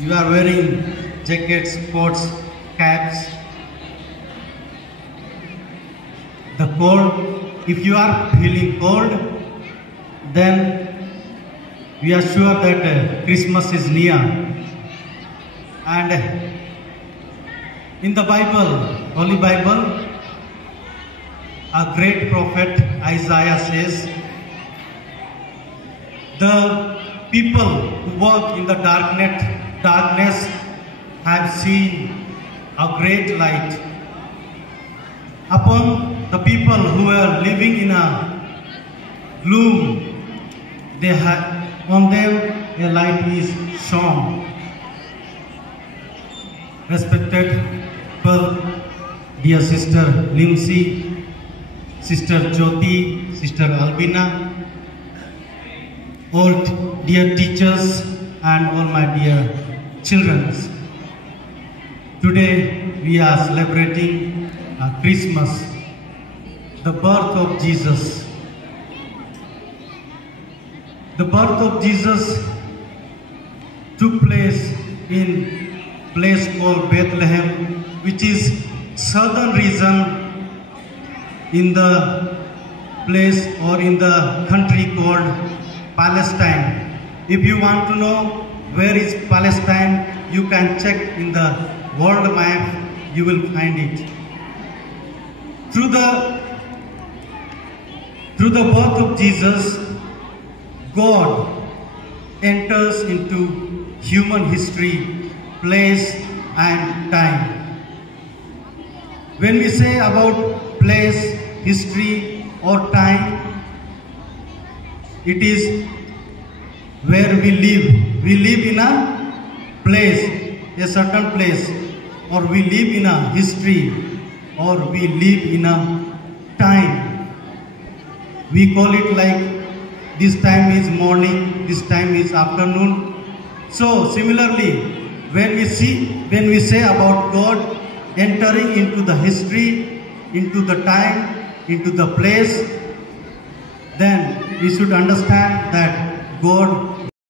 You are wearing jackets, coats, caps. The cold, if you are feeling cold, then we are sure that Christmas is near. And in the Bible, Holy Bible, a great prophet Isaiah says, the people who walk in the darkness have seen a great light. Upon the people who are living in a gloom, on them a light is shone. Respected dear Sister Limsi, Sister Jyoti, Sister Albina, all dear teachers and all my dear children. Today we are celebrating Christmas, the birth of Jesus. The birth of Jesus took place in a place called Bethlehem, which is southern region in the place or in the country called Palestine. If you want to know where is Palestine, you can check in the world map, you will find it. Through the birth of Jesus, God enters into human history, place and time. When we say about place, history or time, it is where we live. We live in a place, a certain place, or we live in a history, or we live in a time. We call it like this time is morning, this time is afternoon. So similarly, when we say about God entering into the history, into the time, into the place, then we should understand that God